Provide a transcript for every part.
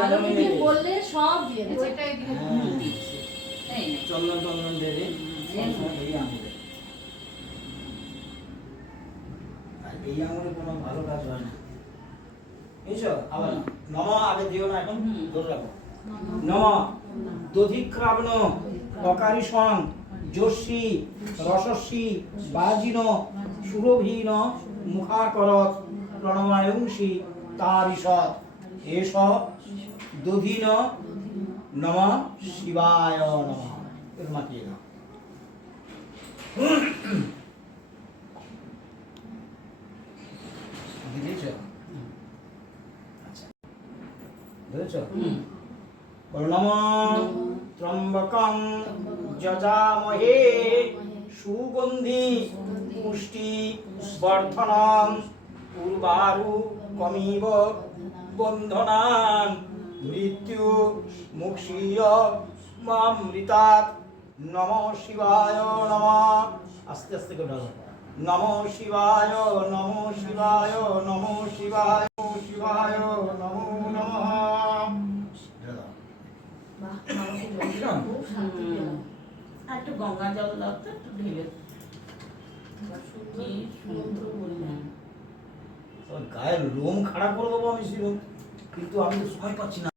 মালতীকে নেবে। বললে সব দিয়ে দেবে। ওইটাই দিয়ে। এই চন্দন টন্দন দেবে এই আঙুলে। এই আঙুলে কোনো ভালো কাজ হয় না। বুঝছ? আবার নম আগে দিও না এখন ধরে রাখো। নম। দধিক্রাবণ অকারি সং। যশী রসস্বী। বাজিন। সুরভীন। মুখাকরত। প্রণমায়ংসী। তারিষৎ এষ দধিন নম শিবায় নম। এর মাতিয়ে দাও বুঝেছ। নম ত্রম্বকং যজামহে সুগন্ধি পুষ্টি বর্ধনং পূর্বারু কমিব বন্ধনান। মৃত্যু মুক্ষীয় মামৃতাৎ নম শিবায় নম। আস্তে আস্তে করে নম শিবায় নম শিবায় নম শিবায় শিবায় নমো নমঃ। একটু গঙ্গা জল দাও তো একটু ঢেলে সুন্দর কি সুন্দর। বললেন। তোর গায়ের লোম খাড়া করে দেবো আমি ছিলাম কিন্তু আমি সময় পাচ্ছি না।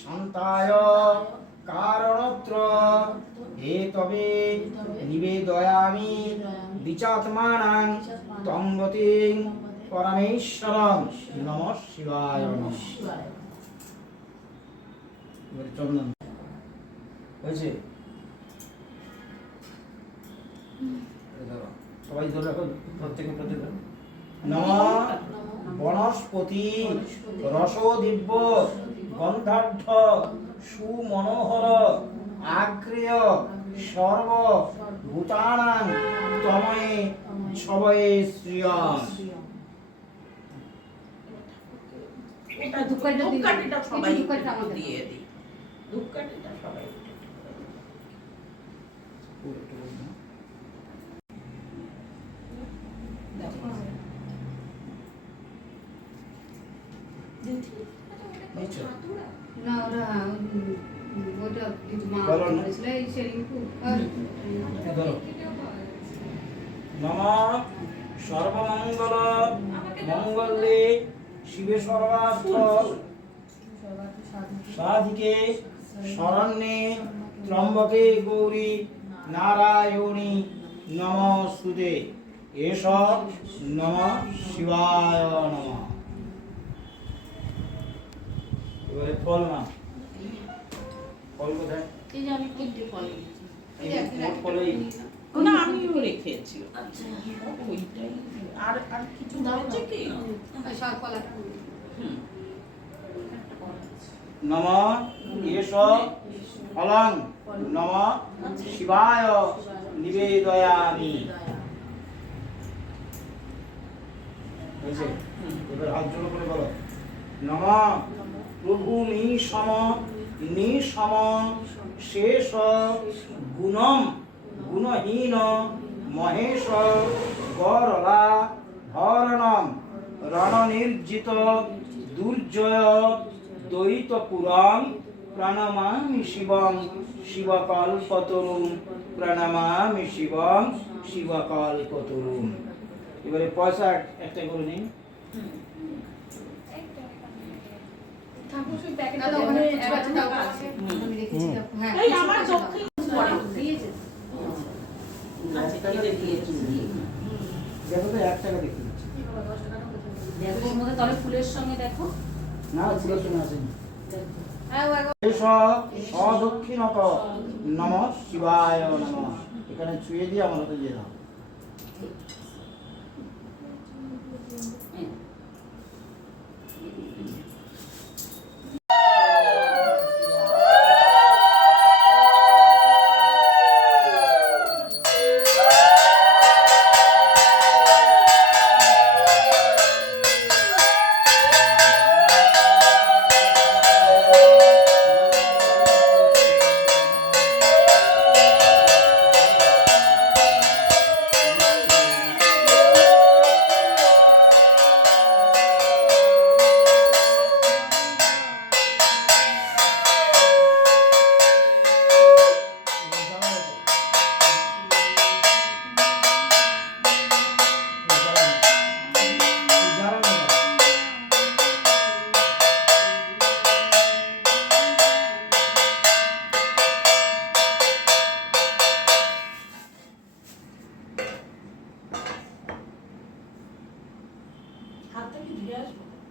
শান্তায় কারণত্র। হে তবে নিবেদয়ামি বিচাত্মানাং তম্বতিং পরমেশ্বরম। নমঃ শিবায়। চন্দন। হয়েছে? সবাই ধরে রাখো প্রত্যেকে প্রত্যেকে নম বনস্পতি রসদিব্য গন্ধাঢ্য সুমনোহর আগ্রেয় সর্ব ভূতানাং তময়ে ছবয়ে শ্রিয়ম। ধূপকাঠিটা সবাই দিয়ে দিই। ধূপকাঠিটা সবাই। না ওরা ওটা মা এই সর্বমঙ্গল মঙ্গলে শিবে সর্বার্থ সাধিকে শরণ্যে ত্রম্বকে গৌরী নারায়ণী নমস্তুতে এস নম শিবায় নম এবারে ফল না। ফল কোথায়? এই যে আমি তিনটে ফল এনেছি। এই মোট ফলেই? না আমিও রেখেছি। ওইটাই। আর আর কিছু হয়েছে কি? সব কলাটা হুম। নম এস ফলং। নম শিবায় নিবেদয়ামি। এবার হাত জোড়ো করে বলো। নম প্রভু নিসম নিসম শেষ, গুণম, গুণহীন, মহেশ, গরলা, হরণম, রণনির্জিত, দুর্জয় দ্বৈত পুরাণ প্রণমামি শিবং শিবকল্পতরুম, প্রণমামি শিবং শিবকল্পতরুম। এবারে পয়সা এক- একটা করে নিন। ফুলের সঙ্গে দেখো। না পুরো শুনে আসেনি। হ্যাঁ এস সদক্ষিণক নম শিবায় নম। এখানে ছুঁয়ে দিয়ে আমার হাতে দিয়ে দাও।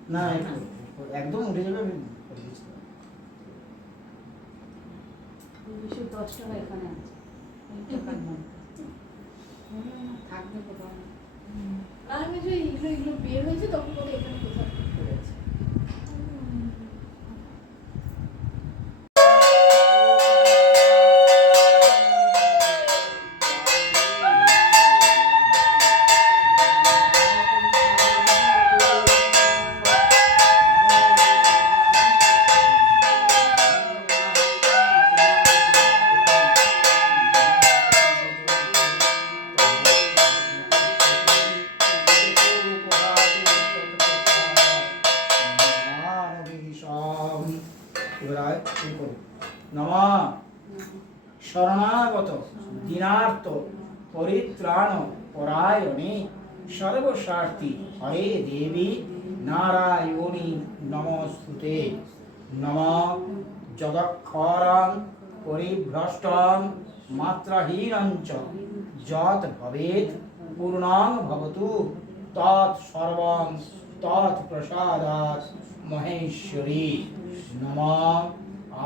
না একদম উঠে যাবে আমি দুশো দশ টাকা এখানে আছে। টাকার থাকবে কোথাও। না। আমি যে এগুলো এগুলো বের হয়েছে তখন এখানে নম। শরণাগত, দিনার্থ, পরিত্রাণ, পরায়ণে সর্বস্বার্থী হরে দেবী, নারায়ণী, নমস্তুতে। নম। যদক্ষরং, পরিভ্রষ্টং, মাত্রাহীনং চ। ভবেৎ, পূর্ণং ভবতু, তৎ সর্বং তৎ প্রসাদাৎ মহেশ্বরী নম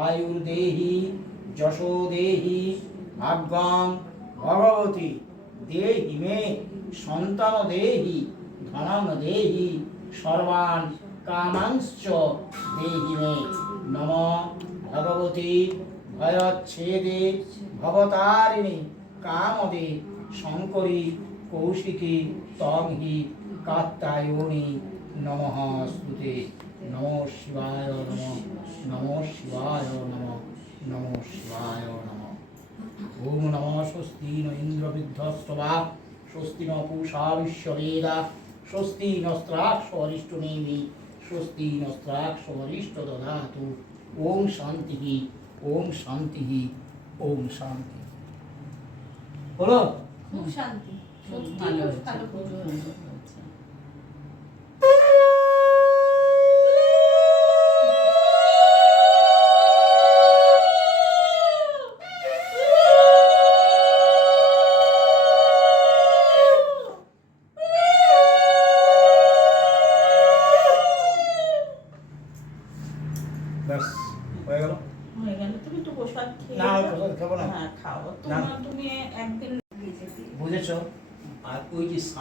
আয়ুর্দেহি যশো দেহি ভাগ্যং ভগবতী দেহি মে সন্তান দেহি ধনং দেহি সর্বান কামাংশ্চ দেহি মে নম ভগবতী ভয়চ্ছেদে ভবতারিণী কামদে শঙ্করী কৌশিকী তং হি কাত্তায়নী নমঃ স্তুতে নমো শিবায় নম নমো শিবায় নম নমো শিবায় নম। ওম নম স্বস্তি ন ইন্দ্রবিদ্ধস্তবা স্বস্তি ন পূষা বিশ্ববেদা স্বস্তি নস্ত্রাক্ষ অরিষ্টনেমি স্বস্তি নস্ত্রাক্ষ অরিষ্ট দদাতু ওম শান্তি ওম শান্তি ওম শান্তি। হলো খুব শান্তি। খুব সত্যি ভালো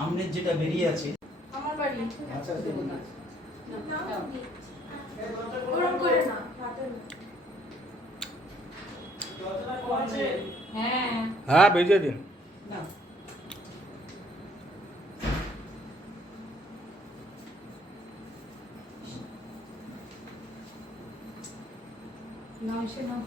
সামনের যেটা বেরিয়ে আছে। আমার বাড়ি। আচ্ছা না করে না। না। হ্যাঁ হ্যাঁ বেরিয়ে দিন। নাও এসে নাও